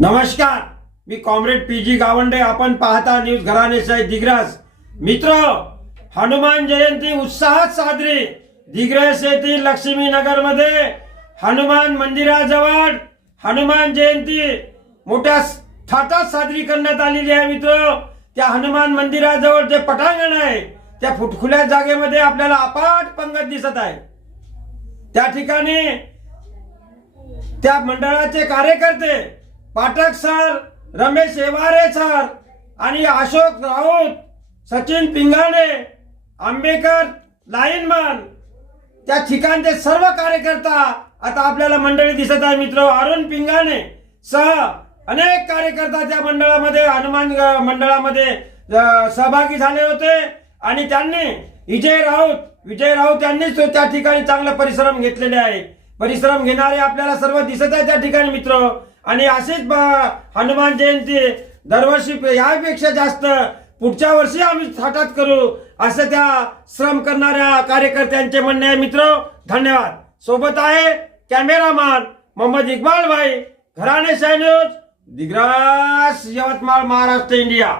नमस्कार. मी comrade P G Gawande. आपण पाहता न्यूज घराणेशाही दिग्रस. मित्र हनुमान जयंती उत्साहात साजरी. दिग्रस येथील लक्ष्मीनगरमध्ये हनुमान मंदिराजवळ हनुमान जयंती मोठ्या थाटात साजरी करण्यात आलेली आहे मित्र. त्या हनुमान मंदिराजवळ जे पटांगण आहे त्या फुटखुल्या जागेमध्ये आपल्याला अपाट पंगत दिसत आहे. त्या ठिकाणी त्या मंडळाचे कार्यकर्ते पाठक सर रमेश एवारे सर आणि अशोक राऊत सचिन पिंगाणे आंबेकर लाईनमन. त्या ठिकाणचे सर्व कार्यकर्ता आता आपल्याला मंडळी दिसत आहे मित्र. अरुण पिंगाणे सह अनेक कार्यकर्ता त्या मंडळामध्ये हनुमान मंडळामध्ये सहभागी झाले होते. आणि त्यांनी विजय राऊत विजय राऊत यांनीच त्या ठिकाणी चांगला परिश्रम घेतलेले आहे. परिश्रम घेणारे आपल्याला सर्व दिसत आहे त्या ठिकाणी मित्र. आणि असेच हनुमान जयंती दरवर्षी यापेक्षा जास्त पुढच्या वर्षी आम्ही थाटात करू असं त्या श्रम करणाऱ्या कार्यकर्त्यांचे म्हणणे आहे. मित्र धन्यवाद. सोबत आहे कॅमेरामॅन मोहम्मद इक्बाल भाई घराणे न्यूज दिग्रास यवतमाळ महाराष्ट्र इंडिया.